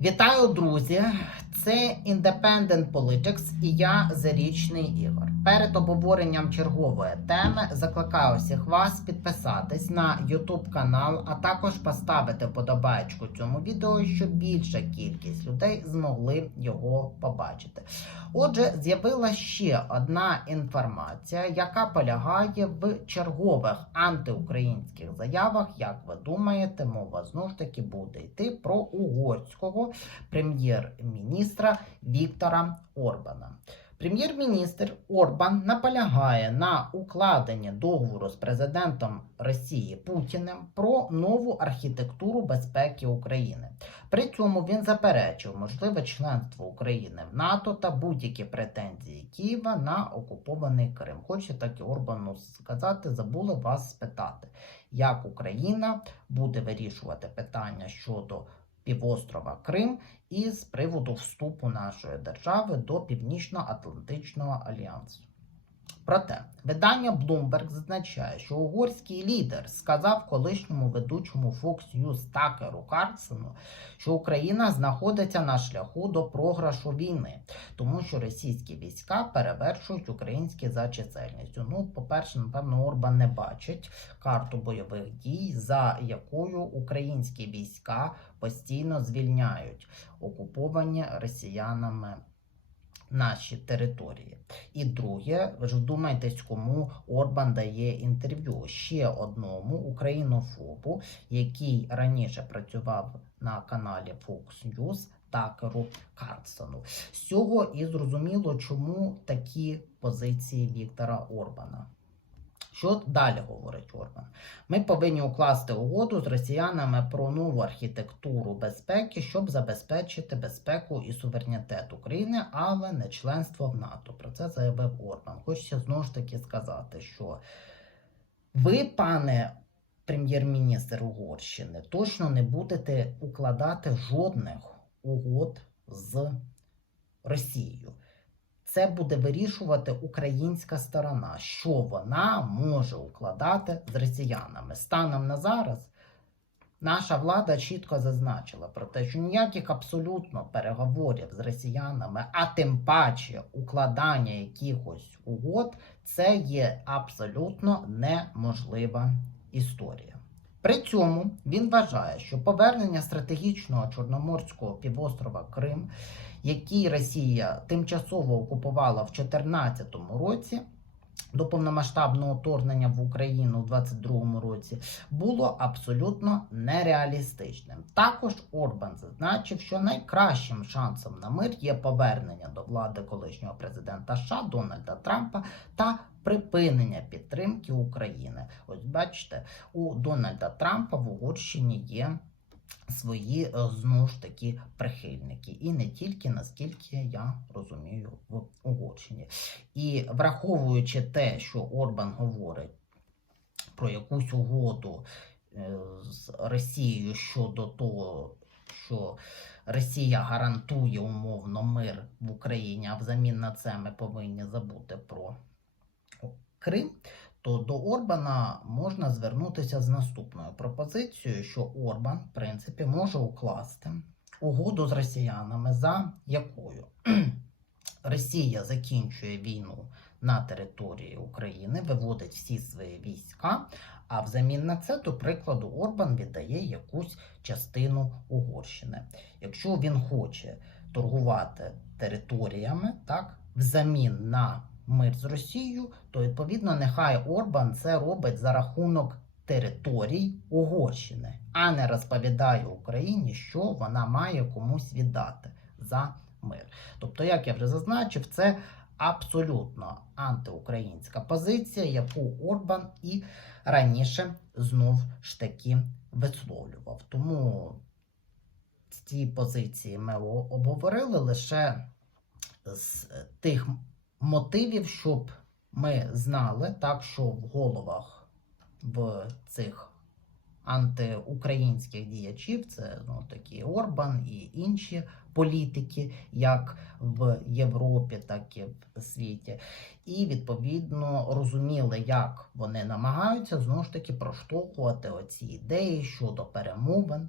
Вітаю, друзі! Це Independent Politics і я Зарічний Ігор. Перед обговоренням чергової теми закликаю всіх вас підписатись на YouTube канал, а також поставити подобайку цьому відео, щоб більша кількість людей змогли його побачити. Отже, з'явилася ще одна інформація, яка полягає в чергових антиукраїнських заявах. Як ви думаєте, мова знову ж таки буде йти про угорського прем'єр-міністра Віктора Орбана. Прем'єр-міністр Орбан наполягає на укладенні договору з президентом Росії Путіним про нову архітектуру безпеки України. При цьому він заперечив можливе членство України в НАТО та будь-які претензії Києва на окупований Крим. Хоче так і Орбану сказати, забули вас спитати, як Україна буде вирішувати питання щодо півострова Крим і з приводу вступу нашої держави до Північно-Атлантичного альянсу. Проте видання Bloomberg зазначає, що угорський лідер сказав колишньому ведучому Fox News Такеру Карлсону, що Україна знаходиться на шляху до програшу війни, тому що російські війська перевершують українські за чисельністю. Ну, по-перше, напевно, Орбан не бачить карту бойових дій, за якою українські війська постійно звільняють окуповані росіянами наші території. І друге, ви ж вдумайтесь, кому Орбан дає інтерв'ю ще одному українофобу, який раніше працював на каналі Fox News. Такеру Карлсону. З цього і зрозуміло, чому такі позиції Віктора Орбана. Що далі говорить Орбан? Ми повинні укласти угоду з росіянами про нову архітектуру безпеки, щоб забезпечити безпеку і суверенітет України, але не членство в НАТО. Про це заявив Орбан. Хочеться знову ж таки сказати, що ви, пане прем'єр-міністр Угорщини, точно не будете укладати жодних угод з Росією це буде вирішувати українська сторона, що вона може укладати з росіянами. Станом на зараз наша влада чітко зазначила про те, що ніяких абсолютно переговорів з росіянами, а тим паче укладання якихось угод, це є абсолютно неможлива історія. При цьому він вважає, що повернення стратегічного чорноморського півострова Крим який Росія тимчасово окупувала в 2014 році. До повномасштабного вторгнення в Україну у 22-му році було абсолютно нереалістичним. Також Орбан зазначив, що найкращим шансом на мир є повернення до влади колишнього президента США Дональда Трампа та припинення підтримки України. Ось бачите, у Дональда Трампа в Угорщині є свої е, знову ж таки прихильники, і не тільки наскільки я розумію в Угорщині. І враховуючи те, що Орбан говорить про якусь угоду е, з Росією щодо того, що Росія гарантує умовно мир в Україні, а взамін на це ми повинні забути про Крим то до Орбана можна звернутися з наступною пропозицією, що Орбан, в принципі, може укласти угоду з росіянами, за якою Росія закінчує війну на території України, виводить всі свої війська. А взамін на це, до прикладу, Орбан віддає якусь частину Угорщини. Якщо він хоче торгувати територіями, так, взамін на мир з Росією, то відповідно нехай Орбан це робить за рахунок територій Угорщини, а не розповідає Україні, що вона має комусь віддати за мир. Тобто, як я вже зазначив, це абсолютно антиукраїнська позиція, яку Орбан і раніше знов ж таки висловлював. Тому ці позиції ми обговорили лише з тих мотивів, щоб ми знали, так що в головах в цих антиукраїнських діячів, це ну, такі Орбан і інші політики, як в Європі, так і в світі, і відповідно розуміли, як вони намагаються знову ж таки проштовхувати оці ідеї щодо перемовин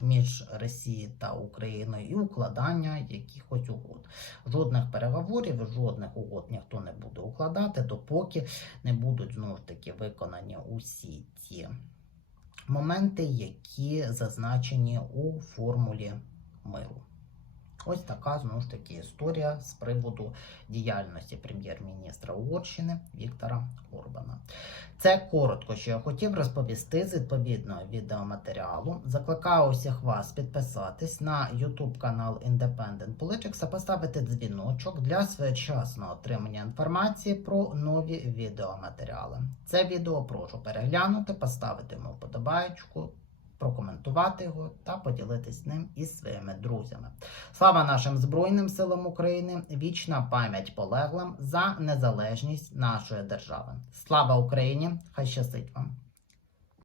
між Росією та Україною і укладання якихось угод. Жодних переговорів, жодних угод ніхто не буде укладати, допоки не будуть знову ж таки виконані усі ті моменти, які зазначені у формулі миру. Ось така знову ж таки історія з приводу діяльності прем'єр-міністра Угорщини Віктора. Це коротко, що я хотів розповісти з відповідного відеоматеріалу. Закликаю усіх вас підписатись на YouTube канал Independent Politics, а поставити дзвіночок для своєчасного отримання інформації про нові відеоматеріали. Це відео прошу переглянути, поставити йому вподобаєчку, прокоментувати його та поділитись ним із своїми друзями. Слава нашим Збройним силам України! Вічна пам'ять полеглим за незалежність нашої держави. Слава Україні! Хай щастить вам!